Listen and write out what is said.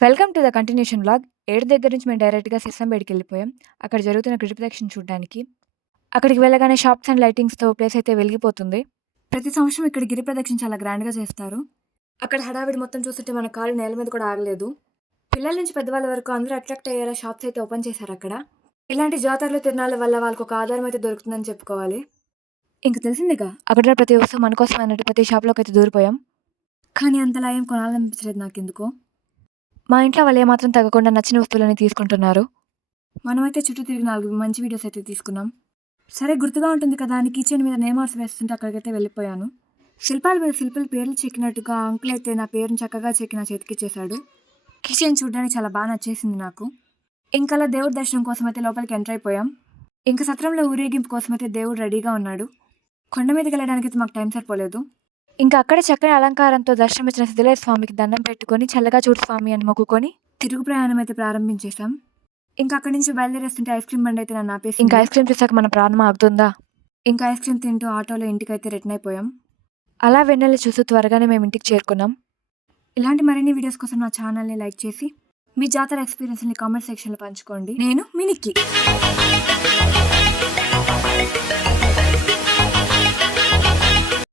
Welcome to the continuation vlog. ఏడు దగ్గర నుంచి మేము డైరెక్ట్‌గా సిస్సంబేట్‌కెళ్ళిపోయాం. అక్కడ జరుగుతున్న గిరి ప్రదక్షిణ చూడ్డానికి. అక్కడికి వెళ్ళగానే షాప్స్ అండ్ లైటింగ్స్‌తో ప్లేస్ అయితే వెలిగిపోతుంది. ప్రతి సంవత్సరం ఇక్కడ గిరి ప్రదక్షిణ చాలా గ్రాండ్‌గా చేస్తారు. అక్కడ హడావిడి మొత్తం చూస్తుంటే మన కాళ్ళు నేల మీద కూడా ఆగలేదు. పిల్లల నుంచి పెద్దవాళ్ళ వరకు అందరూ అట్రాక్ట్ అయ్యేలా షాప్స్ అయితే ఓపెన్ చేశారక్కడ. ఇలాంటి జాతరలు, తిరునాళ్ళ వల్ల వాళ్ళకొక ఆధారం అయితే దొరుకుతుందని చెప్పుకోవాలి. ఇంక తెలిసిందేగా అక్కడున్న ప్రతి వస్తువు మన కోసమే అన్నట్టు ప్రతి షాప్‌లోకైతే దూరిపోయాం. కానీ అంతలా ఏం కొనాలనిపించలేదు నాకెందుకో. మా ఇంట్లో వాళ్ళు ఏమాత్రం తగ్గకుండా నచ్చిన వస్తువులన్నీ తీసుకుంటున్నారు. మనమైతే చుట్టూ తిరిగి 4 మంచి వీడియోస్ అయితే తీసుకున్నాం. సరే గుర్తుగా ఉంటుంది కదా అని కీచైన్ మీద నేమ్ ఆర్ట్స్ వేస్తుంటే అక్కడికైతే వెళ్ళిపోయాను. శిల్పాల మీద శిల్పుల పేర్లు చెక్కినట్టుగా అంకుల్ అయితే నా పేరుని చక్కగా చెక్కి నా చేతికిచ్చేశాడు. కీచైన్ చూడడానికి చాలా బాగా నచ్చేసింది నాకు. ఇంకలా దేవుడి దర్శనం కోసం అయితే లోపలికి ఎంటర్ అయిపోయాం. ఇంక సత్రంలో ఊరేగింపు కోసం అయితే దేవుడు రెడీగా ఉన్నాడు. కొండ మీదకి వెళ్ళడానికి అయితే మాకు టైం సరిపోలేదు. ఇంకా అక్కడే చక్కని అలంకారంతో దర్శనమిచ్చిన సిద్ధిలేయ స్వామికి దండం పెట్టుకొని చల్లగా చూడు స్వామి అని మొక్కుకొని తిరుగు ప్రయాణం అయితే ప్రారంభించేశాం. ఇంకా అక్కడి నుంచి బయలుదేరేస్తుంటే ఐస్ క్రీమ్ బండి అయితే నన్ను ఆపేసి ఇంకా ఐస్ క్రీమ్ చూసాక మన ప్రాణం ఆగుతుందా. ఇంకా ఐస్ క్రీమ్ తింటూ ఆటోలో ఇంటికైతే రిటర్న్ అయిపోయాం. అలా వెన్నెల చూస్తూ త్వరగానే మేము ఇంటికి చేరుకున్నాం. ఇలాంటి మరిన్ని వీడియోస్ కోసం నా ఛానల్ని లైక్ చేసి మీ జాతర ఎక్స్పీరియన్స్ని కామెంట్ సెక్షన్లో పంచుకోండి. నేను మీ నిక్కి.